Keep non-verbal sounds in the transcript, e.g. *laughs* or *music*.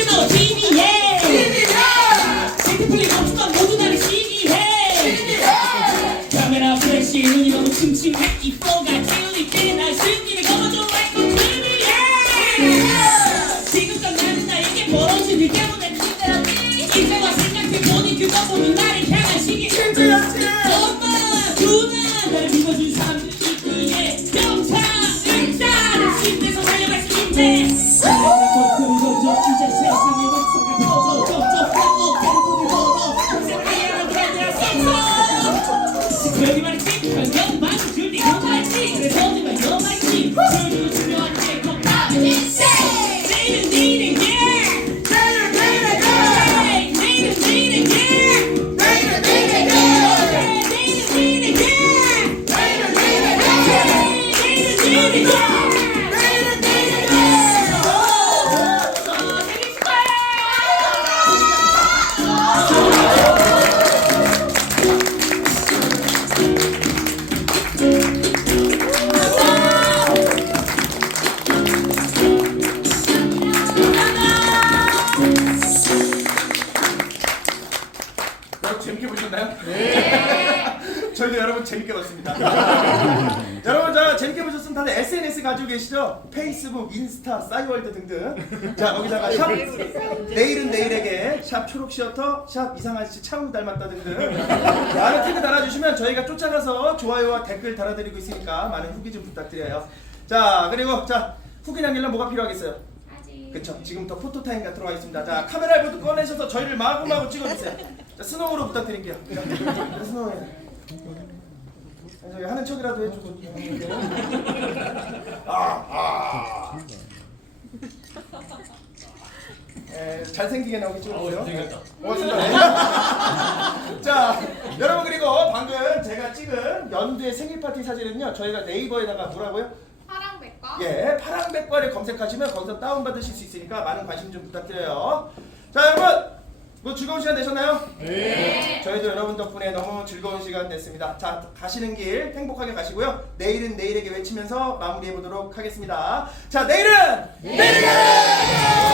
시그널 TV에 땡크플릭 없었던 모두 나를 시기해. 카메라 플래시 눈이 너무 침침해. 이 flow 가 찔리게 날 숨기는 거저 like TV에 지금껏 나는 나에게 벌어진 일 때문에 힘들었지 이제와 생각해 보니 그것보다 나를 여러분 재밌게 보셨나요? 네. *laughs* 저희도 여러분 재밌게 봤습니다. *laughs* 여러분 자 재밌게 보셨으면 다들 SNS 가지고 계시죠? 페이스북, 인스타, 싸이월드 등등. 자 거기다가 샵 내일은 내일에게 샵 초록 시어터, 샵 이상한 씨 차우 닮았다 등등 많은 태그 달아주시면 저희가 쫓아가서 좋아요와 댓글 달아드리고 있으니까 많은 후기 좀 부탁드려요. 자 그리고 자 후기 남기려면 뭐가 필요하겠어요? 그쵸? 지금부터 포토타임 같도록 하겠습니다. 자 카메라 모두 꺼내셔서 저희를 마구마구 찍어주세요. 자 스노우로 부탁드릴게요. 자, 스노우 저기 하는 척이라도 해주고. 아, 아. 에, 잘생기게 나오게 찍어주세요. 고맙습니다 자 여러분 그리고 방금 제가 찍은 연두의 생일 파티 사진은요 저희가 네이버에다가 뭐라고요? 파랑백과 예, 파랑백과를 검색하시면 거기서 다운받으실 수 있으니까 많은 관심 좀 부탁드려요. 자, 여러분! 뭐 즐거운 시간 되셨나요? 네. 저희도 여러분 덕분에 너무 즐거운 시간 됐습니다. 자, 가시는 길 행복하게 가시고요. 내일은 내일에게 외치면서 마무리해 보도록 하겠습니다. 자, 내일은! 내일은!